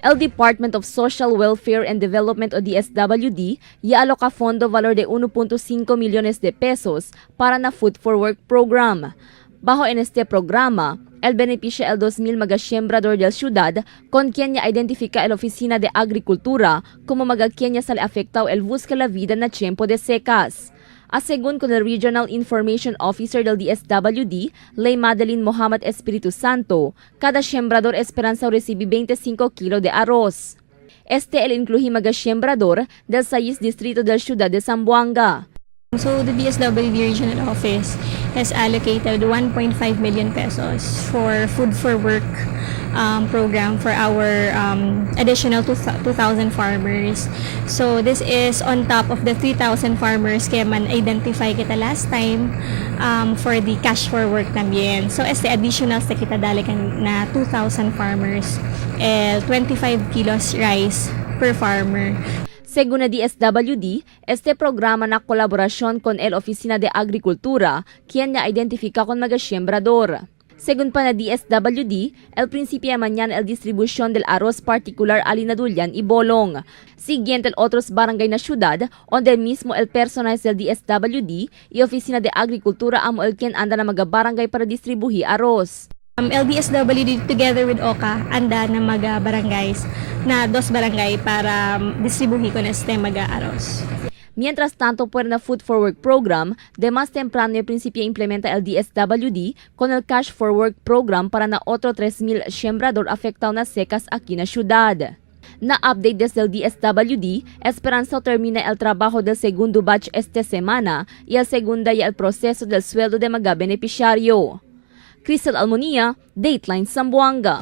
El Department of Social Welfare and Development o DSWD ialoka fondo valor de 1.5 millones de pesos para na Food for Work program. Bajo en este programa, el beneficia el 2,000 magasiembrador del ciudad con quien ya identifica el Oficina de Agricultura como quien ya sale afectado el busca la vida na tiempo de secas. Asegun con el Regional Information Officer del DSWD, Ley Madeline Mohammed Espiritu Santo, cada siembrador esperanza recibe 25 kilo de arroz. Este el incluye magasiembrador del 6 distrito del ciudad de Zamboanga. So the DSWD Regional Office has allocated 1.5 million pesos for Food for Work program for our additional 2,000 farmers. So this is on top of the 3,000 farmers kaya man identify kita last time for the Cash for Work también. So este additional sa kita dalikan na 2,000 farmers, 25 kilos rice per farmer. Según na DSWD, este programa na kolaborasyon con el Oficina de Agricultura, quien na identifica con magasiembrador. Según pa na DSWD, el principio mañana el distribución del arroz particular Alinadulyan y Bolong. Siguiente el otros barangay na ciudad, donde mismo el personal del DSWD y Oficina de Agricultura amo el quien anda na magabarangay para distribuhi arroz. LDSWD together with OCA anda na mga barangays na 2 barangay para distribuhi ko na este mag-aaros. Mientras tanto, por na Food for Work program, de más temprano el principio implementa el DSWD con el Cash for Work program para na otro 3,000 siembrador afectado na secas aquí na ciudad. Na-update desde el DSWD, Esperanza termina el trabajo del segundo batch esta semana y el segunda ya el proceso del sueldo de mga beneficiario. Crystal Almonia, Dateline Zamboanga.